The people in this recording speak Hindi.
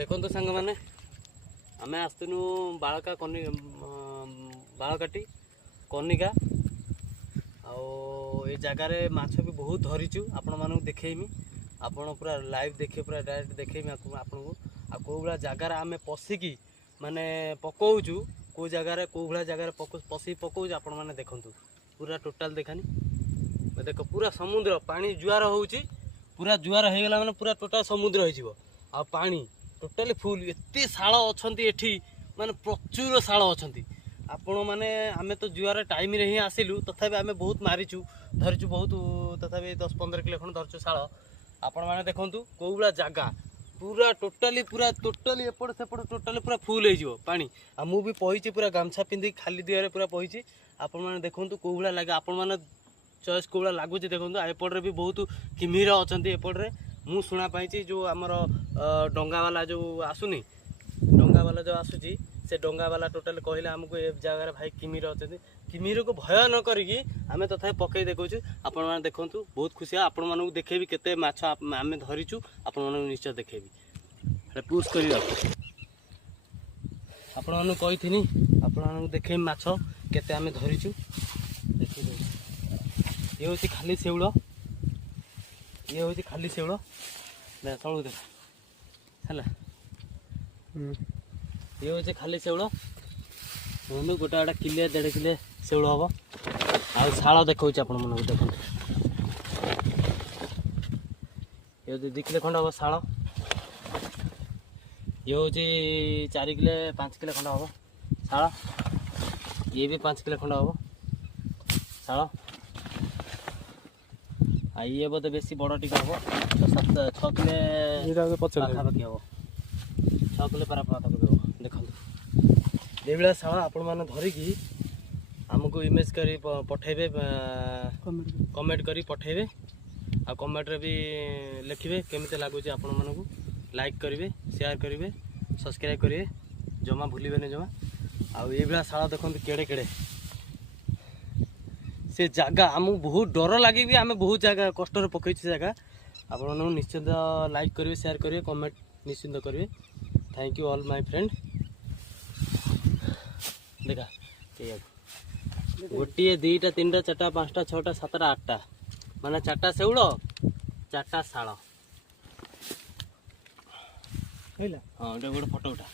देखो सांग मैंने आम आसनु बालका बालकाटी कनिका आउ जगार माछ भी बहुत धरीचु आपण मानक देखेमी आपण पूरा लाइव देखे पूरा डायरेक्ट देखेमी आपन को आ को भाया जगार आम पशिकी माने पकाउचु को जगार को भाया जगार पशि पकाउचु आपण मैंने देखु पूरा टोटाल देखानी देख पूरा समुद्र पानी जुआर होउची पूरा जुआर हो गला माने पूरा टोटाल समुद्र हो आ पानी टोटाली फुल एते शाल अछंती एठी माने प्रचुर शाल अछंती आपण माने आमे तो जुआर टाइम रे ही आसिलु तथापि आमे बहुत मारिचु धरिचु बहुत तथापि 10-15 किलो खन धरचु शाल आपण माने देखंतु कोउला जागा पूरा टोटाली एपड़ सेपड़ टोटाली पूरा फुल हो जिवो पानी आ मु भी पहिची पूरा गामछा पिंदी खाली दियारे पूरा पहिची आपण माने देखंतु कोउला लागे आपण माने चॉइस कोउला लागुची देखंतु एपड़ रे भी बहुत किमिर अछंती एपड़ रे मु सुना पाइची जो आमर डंगा वाला जो आसुनी डंगा वाला जो आसुची से डंगा वाला टोटाल कहले हमको ए जगह भाई किमिर अछंती किमिर को भय न करिकी आमे तथा पकई देखौछु आपण माने देखंतु बहुत खुशी आपण मानू देखेबी केते माछ आमे धरिचु आपण मानू निश्चय देखेबी हे पुश करी आपण मानू कहिथिनी आपण मानू देखेबी माछ केते आमे धरिचु देखि ये होची खाली सेउळ ये होची खाली सेउळ दे तळू दे हला ये होची खाली सेउळ मम्मी गोटा गोटा किले 1.5 किले सेउळ हबो आ शाळ देखौची आपण मन देखो ये 2 किले खंड हबो शाळ ये होची 4 किले 5 किले खंड हबो शाळ ये भी 5 किले खंड हबो शाळ आ ये बोधे बेसी बड़ टिक हम 6 किले पाखापाखि हम 6 किले पाखापाखि हम देखो देविला शाला आपण मैंने धरिकी आमको इमेज कर पठेबे कमेंट करी पठेबे आ कमेंट रे भी लिखिबे केमिते लागुची आपण मानकू लाइक करिवे शेयर करिवे सब्सक्राइब करिवे जमा भूलिबे ने जमा आ ये बिला शाला देखो केड़े केड़े से जगह आमको बहुत डर लगे भी आम बहुत जगह कष्ट पकई जगह आप निश्चिंत लाइक करेंगे शेयर करेंगे कमेंट निश्चिंत करेंगे thank you all my friend देखा गोटे 2टा 3टा 4टा 5टा 6टा 7टा 8टा माने 4टा सेउळ 4टा शाळ हाँ गोटे फोटो उठा